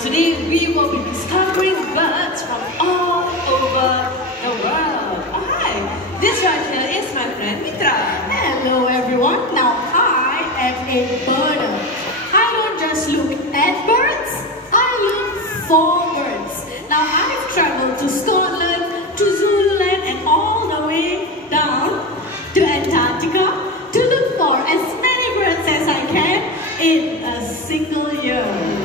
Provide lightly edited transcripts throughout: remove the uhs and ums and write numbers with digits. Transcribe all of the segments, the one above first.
Today we will be discovering birds from all over the world. Hi, this right here is my friend Mitra. Hello everyone. Now I am a birder. I don't just look at birds, I look for birds. Now I've traveled to Scotland, to Zululand and all the way down to Antarctica to look for as many birds as I can in a single year.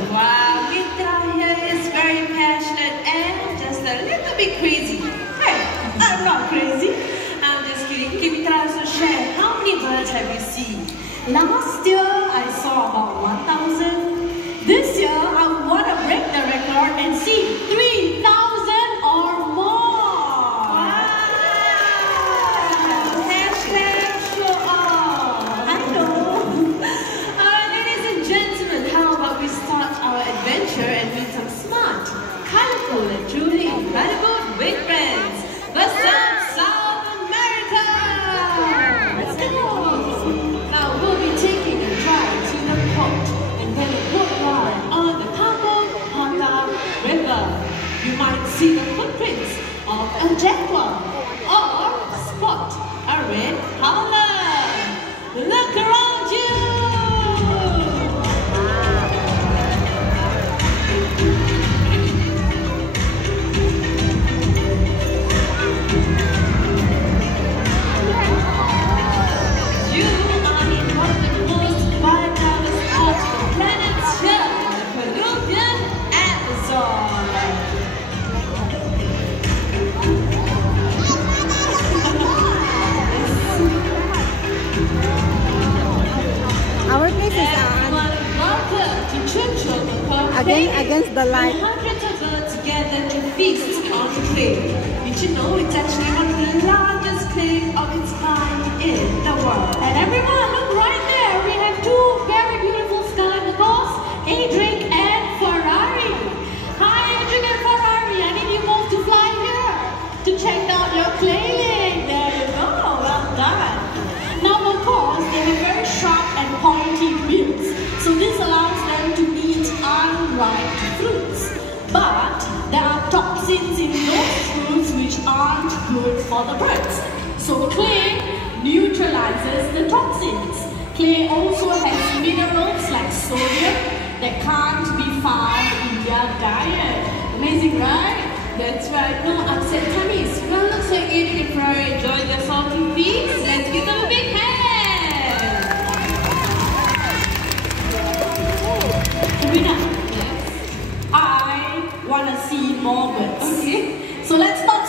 Wow, Mitra here is very passionate and just a little bit crazy. Hey, I'm not crazy. I'm just kidding. Okay, Mitra, so share, how many birds have you seen? Last year I saw about 1,000. This year I want to break the record and see 3,000 or more. Wow! Hashtag show off. I know. Alright, ladies and gentlemen, how about we start our adventure and meet some smart, colorful and truly incredible big friends. Let's start South America! Let's go. Now we'll be taking a drive to the port and then a boat ride on the River. You might see the footprints of a jaguar or spot a red howler. Look around you! You are in one of the most vital spots on the planet's shell, the Peruvian Amazon. Our place is Welcome to Churchill, against the light. Hundreds of birds gather to feast on the clay. Did you know it's actually one of the largest clay of its kind in the world? And everyone, look right there. We have two very beautiful sky macaws, Adric and Ferrari. Hi, Adric and Ferrari. I need you both to fly here to check out your claying. There you go. Well done. Now, macaws, they have very sharp and pointy bills, so this allows them to eat unripe fruits. But there are toxins in those fruits which aren't good for the birds. So clay neutralizes the toxins. Clay also has minerals like sodium that can't be found in their diet. Amazing, right? That's right, no upset tummies. Well, looks like Adric and Ferrari enjoyed their salty feast. Let's give them a big hand! Sabrina, I want to see more birds. Okay. So let's start